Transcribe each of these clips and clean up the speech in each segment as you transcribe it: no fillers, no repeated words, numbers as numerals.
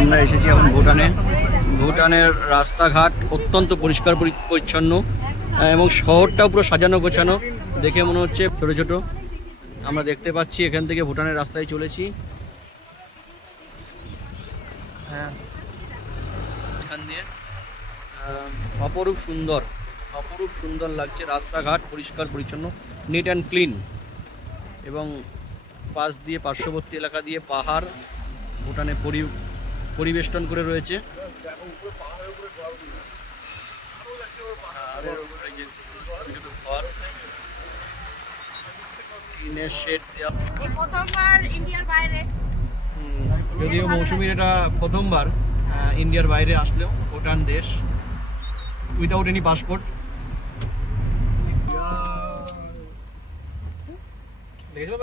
আমরা এসেছি এখন ভুটানে। ভুটানের রাস্তাঘাট অত্যন্ত পরিষ্কার পরিচ্ছন্ন এবং শহরটাও পুরো সাজানো গোছানো, দেখে মনে হচ্ছে ছোট ছোট। আমরা দেখতে পাচ্ছি এখান থেকে ভুটানের রাস্তায় চলেছি। হ্যাঁ, এখান দিয়ে অপরূপ সুন্দর লাগছে। রাস্তাঘাট পরিষ্কার পরিচ্ছন্ন, নিট অ্যান্ড ক্লিন, এবং পাশ দিয়ে পার্শ্ববর্তী এলাকা দিয়ে পাহাড় ভুটানে পরিবেষ্টন করে রয়েছে। যদিও মৌসুমীর এটা প্রথমবার ইন্ডিয়ার বাইরে আসলেও, ভুটান দেশ উইদাউট এনি পাসপোর্ট।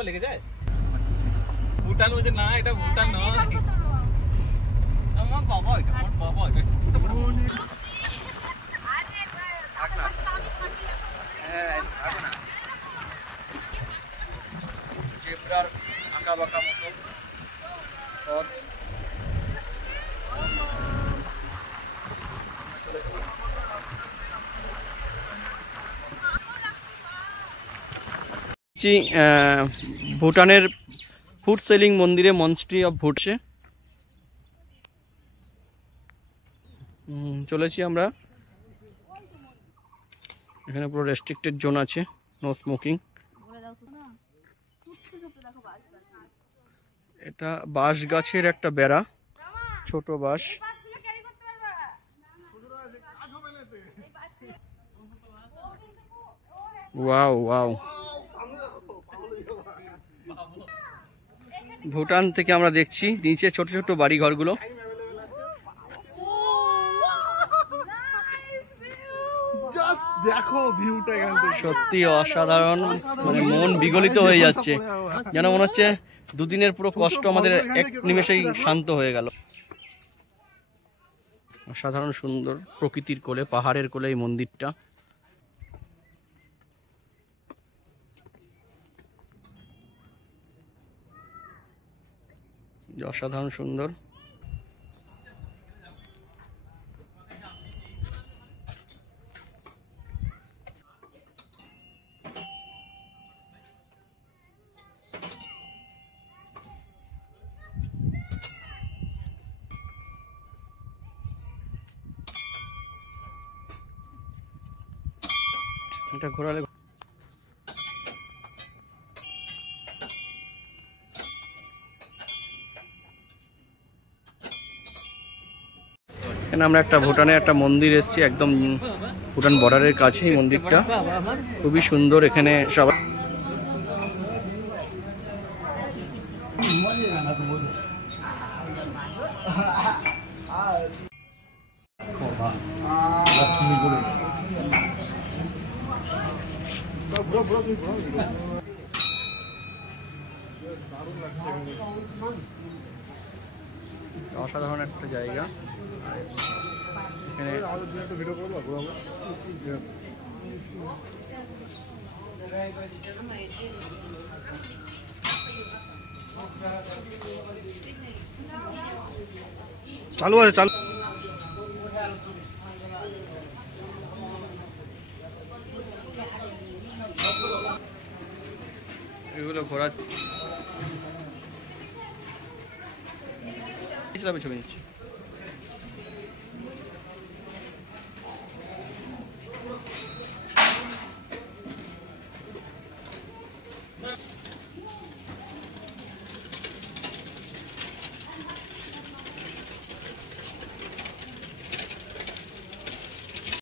লেগে যায় ভুটান ওই যে না, এটা ভুটান নয় আমার বাবা, এটা আমার বাবা, এটা জেব্রার আঁকা বাঁকা মতো পথ চলেছি। ভুটানের ফুড সেলিং মন্দিরে, মনস্ট্রি অফ ভুটসে চলেছি আমরা। এখানে পুরো রেস্ট্রিক্টেড জোন আছে, নো স্মোকিং। এটা বাঁশ গাছের একটা বেড়া, ছোট বাঁশ। ওয়াও ওয়াও, ভুটান থেকে আমরা দেখছি নিচে ছোট ছোট বাড়ি ঘরগুলো। দেখো ভিউটা সত্যি অসাধারণ, মানে মন বিগলিত হয়ে যাচ্ছে, যেন মনে হচ্ছে দুদিনের পুরো কষ্ট আমাদের এক নিমেষেই শান্ত হয়ে গেল। অসাধারণ সুন্দর প্রকৃতির কোলে, পাহাড়ের কোলে এই মন্দিরটা। অসাধারণ সুন্দর। এটা ঘোরালে এখানে আমরা একটা ভুটানে একটা মন্দির এসেছি, একদম ভুটান বর্ডারের কাছেই মন্দিরটা, খুবই সুন্দর। এখানে সবাই অসাধারণ একটা জায়গা। এখানে চালু আছে, চালু। এগুলো ঘোরা ছবি নিচ্ছি।